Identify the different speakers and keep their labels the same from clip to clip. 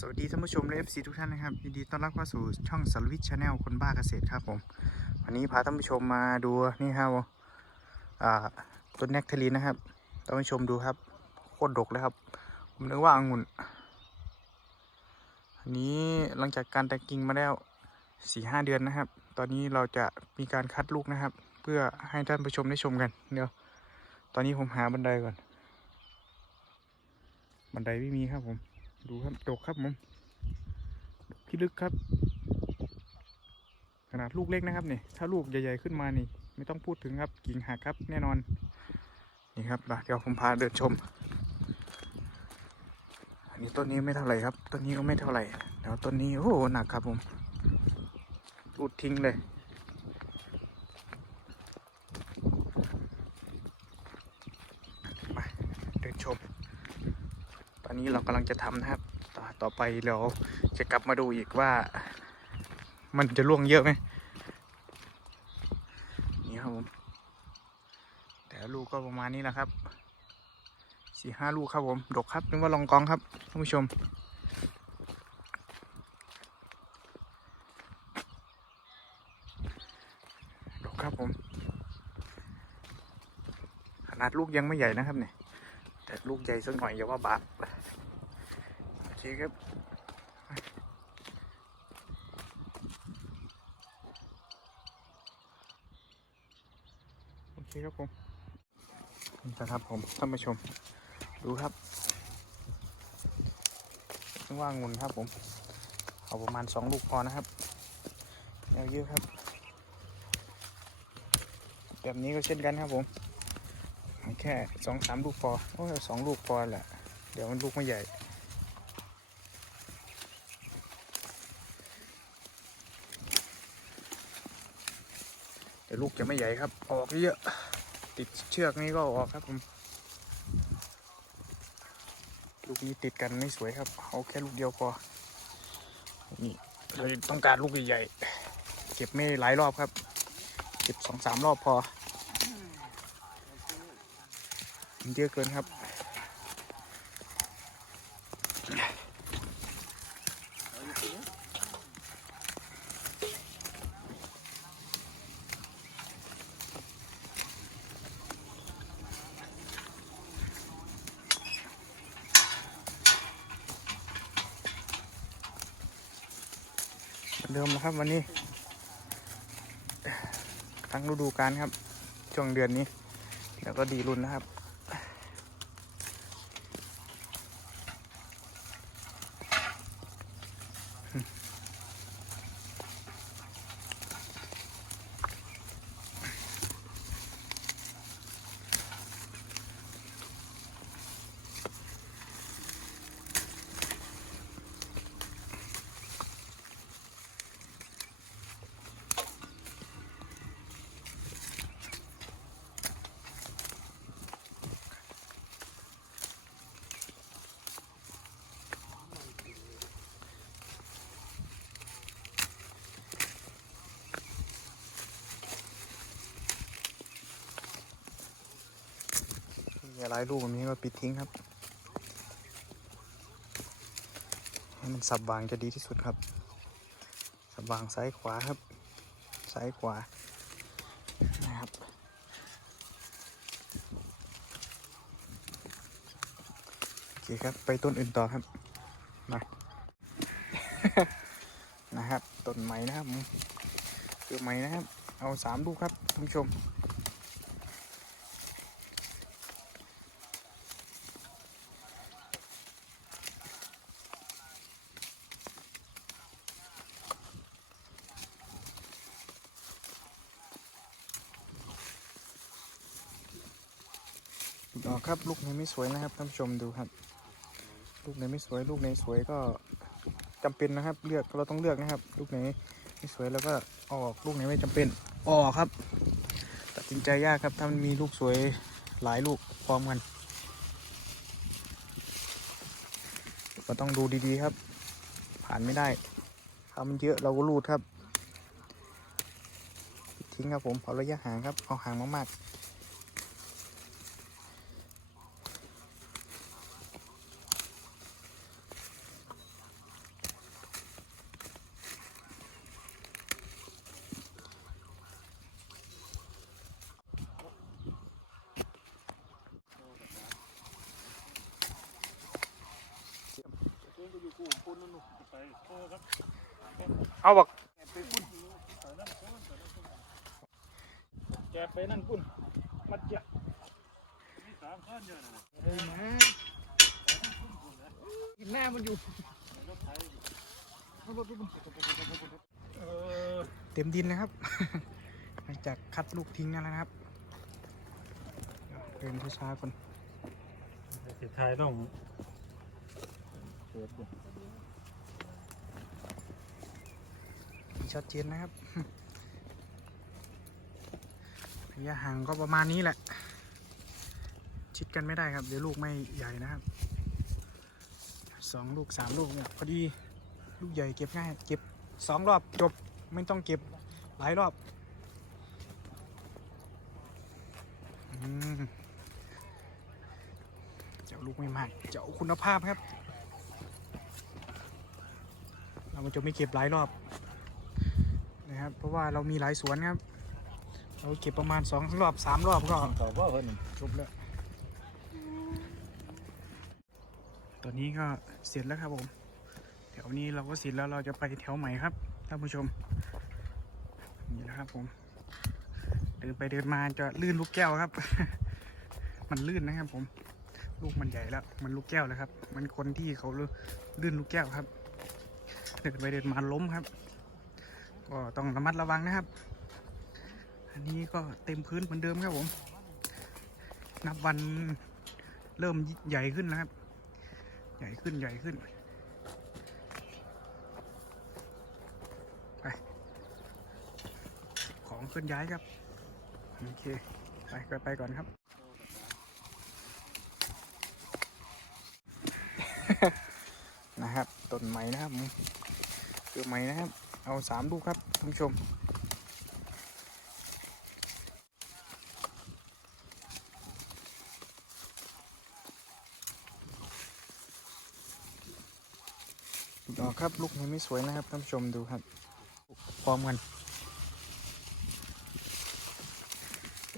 Speaker 1: สวัสดีท่านผู้ชมและ FC ทุกท่านนะครับยินดีต้อนรับเข้าสู่ช่องสารวิทชาแนลคนบ้าเกษตรครับผมวันนี้พาท่านผู้ชมมาดูนี่ครับต้นแนคเทลีนนะครับท่านผู้ชมดูครับโคตรดกเลยครับ ผมนึกว่าองุ่นอันนี้หลังจากการแต่งกิ่งมาแล้วสี่ห้าเดือนนะครับ ตอนนี้เราจะมีการคัดลูกนะครับ เพื่อให้ท่านผู้ชมได้ชมกันเดี๋ยวตอนนี้ผมหาบันไดก่อน บันไดไม่มีครับผม ดูครับดกครับผมดกที่ลึกครับ ขนาดลูกเล็กนะครับเนี่ยถ้าลูกใหญ่ๆขึ้นมานี่ ไม่ต้องพูดถึงครับกิ่งหักครับแน่นอน นี่ครับเดี๋ยวผมพาเดินชม อันนี้ต้นนี้ไม่เท่าไหร่ครับ ต้นนี้ก็ไม่เท่าไหร่แล้วต้นนี้โอ้โหหนักครับผมรูดทิ้งเลย มาเดินชม ตอนนี้เรากำลังจะทำนะครับต่อต่อไปเราจะกลับมาดูอีกว่า มันจะล่วงเยอะไหมนี่ครับผม แต่ลูกก็ประมาณนี้แหละครับสี่ห้าลูกครับผมดกครับนึกว่าลองกองครับท่านผู้ชม ดกครับผม ขนาดลูกยังไม่ใหญ่นะครับเนี่ยแต่ลูกใหญ่สักหน่อยอย่าว่าบาป คครับโอเคครับผมนะครับผมท่านผู้ชม ดูครับว่างงุนครับผม เอาประมาณสองลูกพอนะครับแนวเยอะครับ แบบนี้ก็เช่นกันครับผม แค่สองสามลูกพอโอ้ยสองลูกพอแหละ เดี๋ยวมันลูกไม่ใหญ่ เดี๋ยวลูกจะไม่ใหญ่ครับ ออกเยอะติดเชือกนี่ก็ออกครับผมลูกนี้ติดกันไม่สวยครับเอาแค่ลูกเดียวพอนี่เราต้องการลูกใหญ่ๆเก็บไม่หลายรอบครับ เก็บสองสามรอบพอมันเยอะเกินครับ เดิมนะครับ วันนี้ ทั้งฤดูกาลครับ ช่วงเดือนนี้ แล้วก็ดีรุ่นนะครับ มีอะไรลูกแบบนี้ก็ปิดทิ้งครับ ให้มันสับวางจะดีที่สุดครับ สับวางซ้ายขวาครับ ซ้ายขวานะครับโอเคครับไปต้นอื่นต่อครับมานะครับต้นไม้นะครับผมคือไม้นะครับ เอาสามลูกครับท่านผู้ชม ดอครับลูกไหนไม่สวยนะครับท่านผู้ชมดูครับ ลูกไหนไม่สวย ลูกไหนสวยก็จำเป็นนะครับ เลือกเราต้องเลือกนะครับ ลูกไหนไม่สวยแล้วก็ออกลูกไหนไม่จำเป็นออกครับ ตัดสินใจยากครับถ้ามันมีลูกสวยหลายลูกพร้อมกันก็ต้องดูดีๆครับ ผ่านไม่ได้ถ้ามันเยอะเราก็รูดครับ ทิ้งครับผมเอาระยะห่างครับเอาห่างมากๆ
Speaker 2: กู้ปุ่นนั่นลูกไปโอ้ครับ
Speaker 1: เอาบัก
Speaker 2: ไปปุ่นใส่นั่นปุ่นใส่นั่นปุ่นแกไปนั่นปุ่นมัดยะมีสามข้อนเยอะนะ
Speaker 1: เฮ้ยนะเห็นหน้ามันอยู่
Speaker 2: รถไถเออ
Speaker 1: เต็มดินเลยครับ หลังจากคัดลูกทิ้งนั่นแล้วนะครับเดินช้าๆก่อน
Speaker 2: สุดท้ายต้องเปิด
Speaker 1: ชัดเจนนะครับระยะห่างก็ประมาณนี้แหละ ชิดกันไม่ได้ครับ เดี๋ยวลูกไม่ใหญ่นะครับสองลูกสามลูกเนี่ยพอดีลูกใหญ่เก็บง่าย เก็บสองรอบจบไม่ต้องเก็บหลายรอบอเจ้าลูกไม่มากเจ้าคุณภาพครับ เราจะไม่เก็บหลายรอบ นะครับ เพราะว่าเรามีหลายสวนครับ เราเก็บประมาณสองรอบสามรอบก็
Speaker 2: ตอบว่าเพิ่นจบแล้ว
Speaker 1: ตอนนี้ก็เสร็จแล้วครับผม แถวนี้เราก็เสร็จแล้วเราจะไปแถวใหม่ครับท่านผู้ชมนี่นะครับผม เดินไปเดินมาจะลื่นลูกแก้วครับ มันลื่นนะครับผม ลูกมันใหญ่แล้ว มันลูกแก้วเลยครับ มันคนที่เขาลื่นลูกแก้วครับ เดินไปเดินมาล้มครับ ก็ต้องระมัดระวังนะครับ อันนี้ก็เต็มพื้นเหมือนเดิมครับผม นับวันเริ่มใหญ่ขึ้นแล้วครับ ใหญ่ขึ้นใหญ่ขึ้นไปของเคลื่อนย้ายครับ โอเค ไปก็ไปก่อนครับนะครับต้นไม้นะครับผมคือไม้นะครับ เอาสามลูกครับท่านผู้ชม ดอกครับลูกนี้ไม่สวยนะครับท่านผู้ชมดูครับพร้อมกัน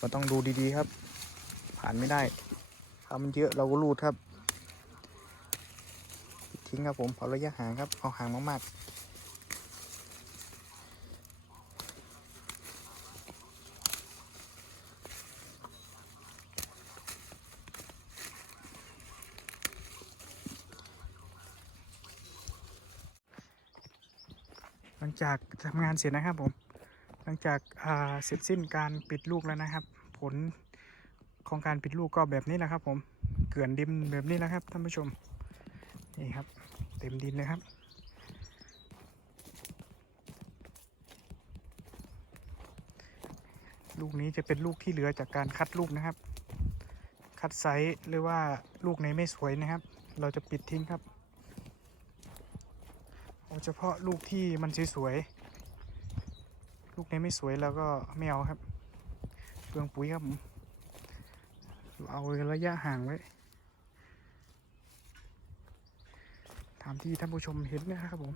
Speaker 1: ก็ต้องดูดีๆครับ ผ่านไม่ได้ถ้ามันเยอะเราก็รูดครับ ทิ้งครับผมเอาระยะห่างครับ เอาห่างมากๆ หลังจากทำงานเสร็จนะครับผม หลังจากาเสร็จสิ้นการปิดลูกแล้วนะครับ ผลของการปิดลูกก็แบบนี้แหละครับ ผม เกลื่อนดินแบบนี้นะครับท่านผู้ชม นี่ครับ เต็มดินเลยครับลูกนี้จะเป็นลูกที่เหลือจากการคัดลูกนะครับ คัดไซส์หรือว่าลูกไหนไม่สวยนะครับ เราจะปิดทิ้งครับ เอาเฉพาะลูกที่มันสวยๆ ลูกไหนไม่สวยเราก็ไม่เอาครับเปลืองปุ๋ยครับผมเอาระยะห่างไว้ตามที่ท่านผู้ชมเห็นนะครับผม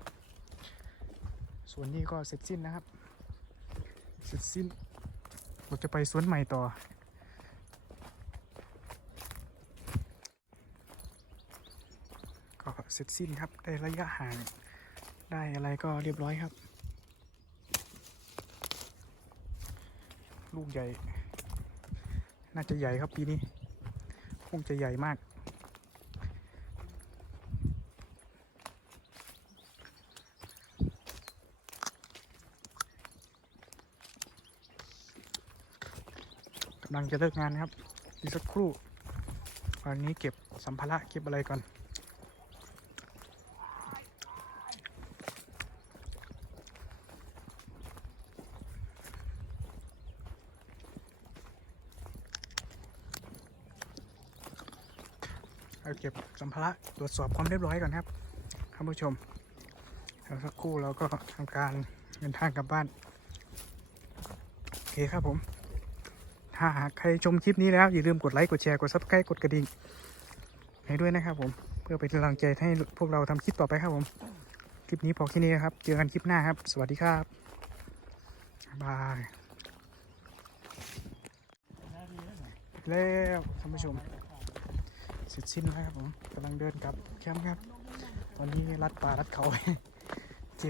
Speaker 1: ส่วนนี้ก็เสร็จสิ้นนะครับ เสร็จสิ้นเราจะไปสวนใหม่ต่อ ก็เสร็จสิ้นครับได้ระยะห่าง ได้อะไรก็เรียบร้อยครับ ลูกใหญ่ น่าจะใหญ่ครับปีนี้ คงจะใหญ่มากกำลังจะเลิกงานครับอีกสักครู่ วันนี้เก็บสัมภาระเก็บอะไรก่อน เอาเก็บสัมภาระตรวจสอบความเรียบร้อยก่อนครับท่านผู้ชมแล้วสักครู่เราก็ทำการเดินทางกลับบ้านโอเคครับผม ถ้าหากใครชมคลิปนี้แล้วอย่าลืมกดไลค์กดแชร์กดซับสไครต์กดกระดิ่งให้ด้วยนะครับผมเพื่อเป็นกำลังใจให้พวกเราทำคลิปต่อไปครับผม คลิปนี้พอแค่นี้นะครับ เจอกันคลิปหน้าครับ สวัสดีครับบ๊ายบายแล้วท่านผู้ชม สร็จสิ้นแล้วครับผมกำลังเดินกลับแคมป์ครับตอนนี้รัดป่ารัดเขาเจ